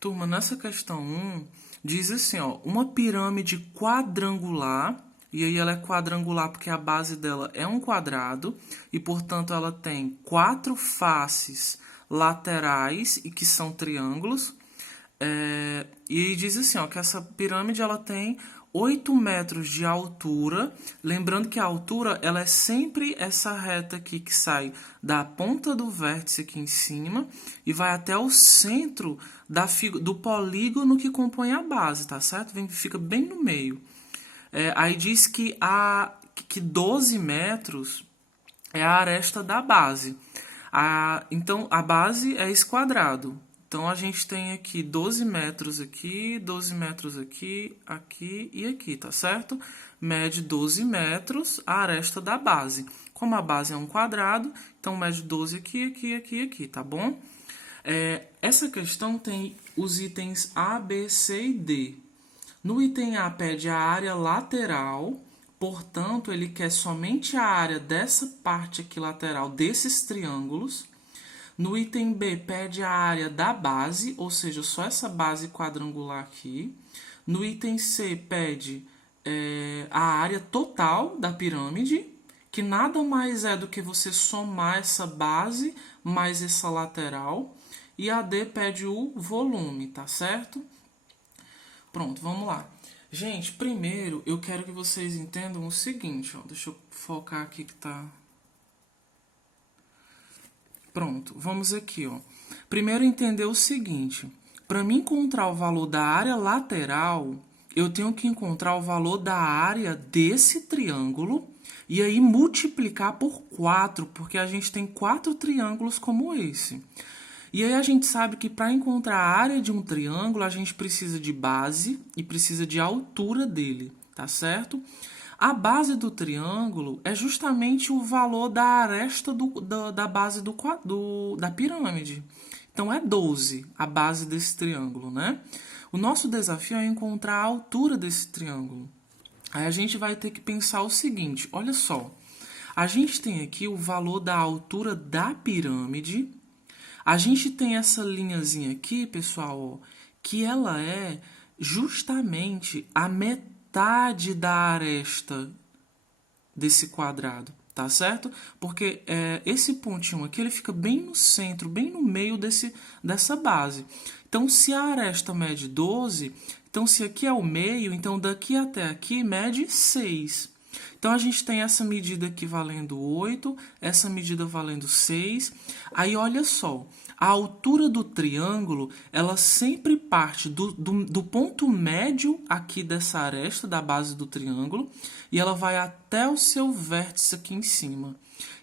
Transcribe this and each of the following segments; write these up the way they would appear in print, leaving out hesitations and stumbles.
Turma, nessa questão 1, diz assim, ó, uma pirâmide quadrangular, e aí ela é quadrangular porque a base dela é um quadrado, e portanto ela tem 4 faces laterais, e que são triângulos. E aí diz assim, ó, que essa pirâmide ela tem 8 metros de altura. Lembrando que a altura ela é sempre essa reta aqui que sai da ponta do vértice aqui em cima e vai até o centro do polígono que compõe a base, tá certo? Fica bem no meio. Aí diz que 12 metros é a aresta da base. Então, a base é esse quadrado. Então, a gente tem aqui 12 metros aqui, 12 metros aqui, aqui e aqui, tá certo? Mede 12 metros a aresta da base. Como a base é um quadrado, então mede 12 aqui, aqui, aqui e aqui, tá bom? Essa questão tem os itens A, B, C e D. No item A pede a área lateral, portanto, ele quer somente a área dessa parte aqui lateral desses triângulos. No item B, pede a área da base, ou seja, só essa base quadrangular aqui. No item C, pede a área total da pirâmide, que nada mais é do que você somar essa base mais essa lateral. E a D pede o volume, tá certo? Pronto, vamos lá. Gente, primeiro eu quero que vocês entendam o seguinte, ó. Deixa eu focar aqui que tá... Pronto, vamos aqui, ó. Primeiro entender o seguinte. Para mim encontrar o valor da área lateral, eu tenho que encontrar o valor da área desse triângulo e aí multiplicar por 4, porque a gente tem 4 triângulos como esse. E aí a gente sabe que para encontrar a área de um triângulo, a gente precisa de base e precisa de altura dele, tá certo? A base do triângulo é justamente o valor da aresta da base da pirâmide. Então, é 12 a base desse triângulo, né? O nosso desafio é encontrar a altura desse triângulo. Aí a gente vai ter que pensar o seguinte, olha só. A gente tem aqui o valor da altura da pirâmide. A gente tem essa linhazinha aqui, pessoal, ó, que ela é justamente a metade da aresta desse quadrado, tá certo? Porque esse pontinho aqui ele fica bem no centro, bem no meio dessa base. Então, se a aresta mede 12, então se aqui é o meio, então daqui até aqui mede 6. Então, a gente tem essa medida aqui valendo 8, essa medida valendo 6. Aí, olha só, a altura do triângulo, ela sempre parte do ponto médio aqui dessa aresta, da base do triângulo, e ela vai até o seu vértice aqui em cima.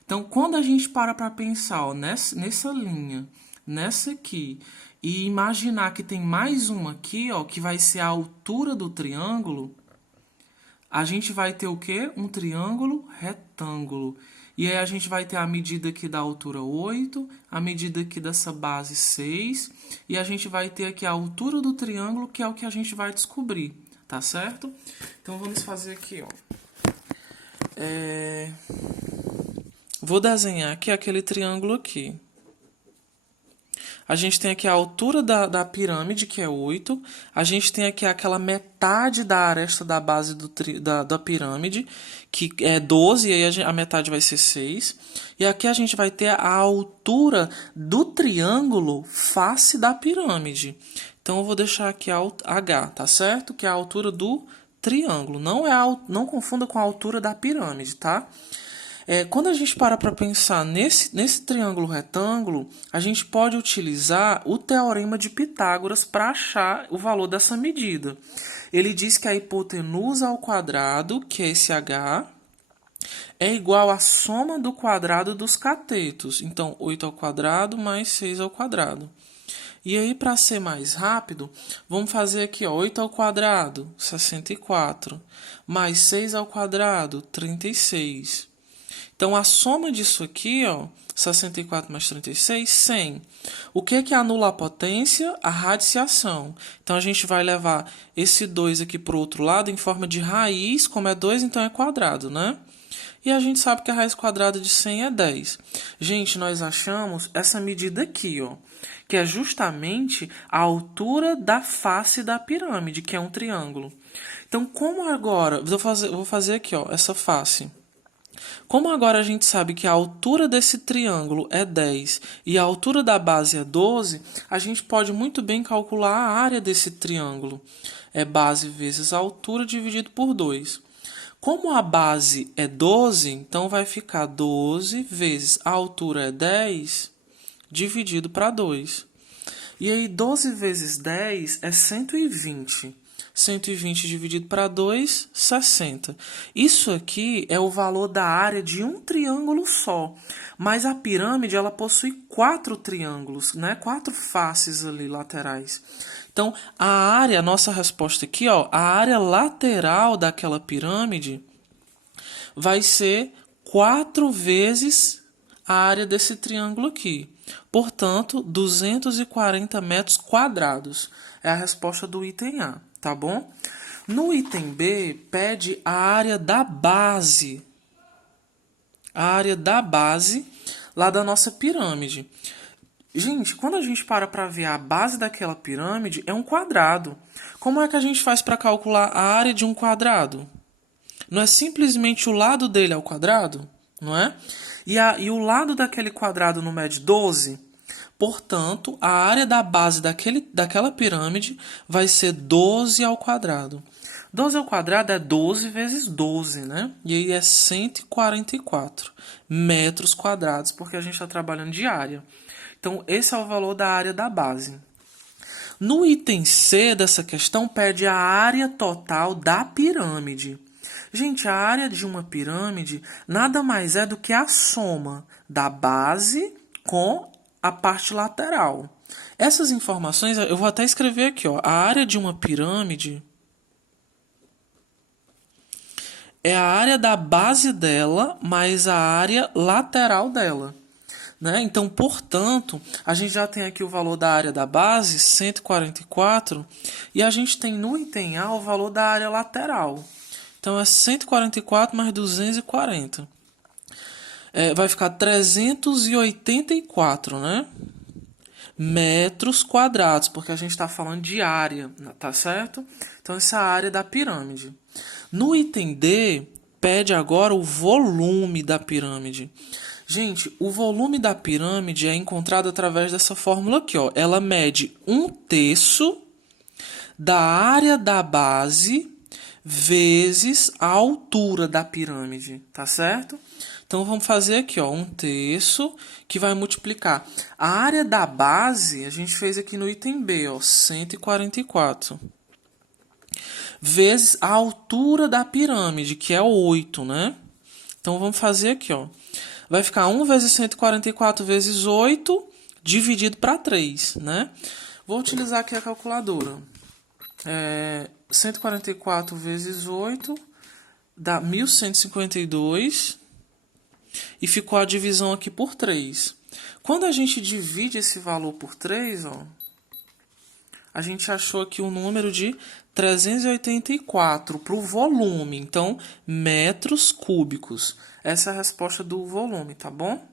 Então, quando a gente para pensar ó, nessa linha, nessa aqui, e imaginar que tem mais uma aqui, ó, que vai ser a altura do triângulo, a gente vai ter o quê? Um triângulo retângulo. E aí a gente vai ter a medida aqui da altura 8, a medida aqui dessa base 6, e a gente vai ter aqui a altura do triângulo, que é o que a gente vai descobrir, tá certo? Então vamos fazer aqui, ó. Vou desenhar aqui aquele triângulo aqui. A gente tem aqui a altura da pirâmide, que é 8. A gente tem aqui aquela metade da aresta da base da pirâmide, que é 12, e aí a metade vai ser 6. E aqui a gente vai ter a altura do triângulo face da pirâmide. Então, eu vou deixar aqui a H, tá certo? Que é a altura do triângulo. Não confunda com a altura da pirâmide, tá? Quando a gente para pensar nesse triângulo retângulo, a gente pode utilizar o teorema de Pitágoras para achar o valor dessa medida. Ele diz que a hipotenusa ao quadrado, que é esse H, é igual à soma do quadrado dos catetos. Então, 8 ao quadrado mais 6 ao quadrado. E aí, para ser mais rápido, vamos fazer aqui, ó, 8 ao quadrado, 64, mais 6 ao quadrado, 36. Então, a soma disso aqui, ó, 64 mais 36, 100. O que anula a potência? A radiciação. Então, a gente vai levar esse 2 aqui para o outro lado em forma de raiz. Como é 2, então é quadrado, né? E a gente sabe que a raiz quadrada de 100 é 10. Gente, nós achamos essa medida aqui, ó, que é justamente a altura da face da pirâmide, que é um triângulo. Então, como agora... Vou fazer aqui, ó, essa face. Como agora a gente sabe que a altura desse triângulo é 10 e a altura da base é 12, a gente pode muito bem calcular a área desse triângulo. É base vezes a altura dividido por 2. Como a base é 12, então vai ficar 12 vezes a altura é 10 dividido para 2. E aí 12 vezes 10 é 120. 120 dividido para 2, 60. Isso aqui é o valor da área de um triângulo só. Mas a pirâmide ela possui 4 triângulos, né? 4 faces ali laterais. Então, a área, a nossa resposta aqui, ó, a área lateral daquela pirâmide vai ser 4 vezes a área desse triângulo aqui. Portanto, 240 metros quadrados. É a resposta do item A, tá bom? No item B, pede a área da base. A área da base lá da nossa pirâmide. Gente, quando a gente para ver a base daquela pirâmide, é um quadrado. Como é que a gente faz para calcular a área de um quadrado? Não é simplesmente o lado dele ao quadrado? Não é? E o lado daquele quadrado não mede 12? Portanto, a área da base daquela pirâmide vai ser 12 ao quadrado. 12 ao quadrado é 12 vezes 12, né? E aí é 144 metros quadrados, porque a gente está trabalhando de área. Então, esse é o valor da área da base. No item C dessa questão, pede a área total da pirâmide. Gente, a área de uma pirâmide nada mais é do que a soma da base com a parte lateral. Essas informações, eu vou até escrever aqui, ó. A área de uma pirâmide é a área da base dela mais a área lateral dela. Né? Então, portanto, a gente já tem aqui o valor da área da base, 144, e a gente tem no item A o valor da área lateral. Então, é 144 mais 240. Vai ficar 384, né? Metros quadrados, porque a gente está falando de área, tá certo? Então, essa é a área da pirâmide. No item D, pede agora o volume da pirâmide. Gente, o volume da pirâmide é encontrado através dessa fórmula aqui, ó. Ela mede 1/3 da área da base vezes a altura da pirâmide, tá certo? Então, vamos fazer aqui, ó, 1/3, que vai multiplicar. A área da base, a gente fez aqui no item B, ó, 144. Vezes a altura da pirâmide, que é 8, né? Então, vamos fazer aqui, ó. Vai ficar 1 vezes 144 vezes 8, dividido para 3, né? Vou utilizar aqui a calculadora. 144 vezes 8 dá 1.152 e ficou a divisão aqui por 3. Quando a gente divide esse valor por 3, ó, a gente achou aqui o número de 384 para o volume. Então, metros cúbicos. Essa é a resposta do volume, tá bom?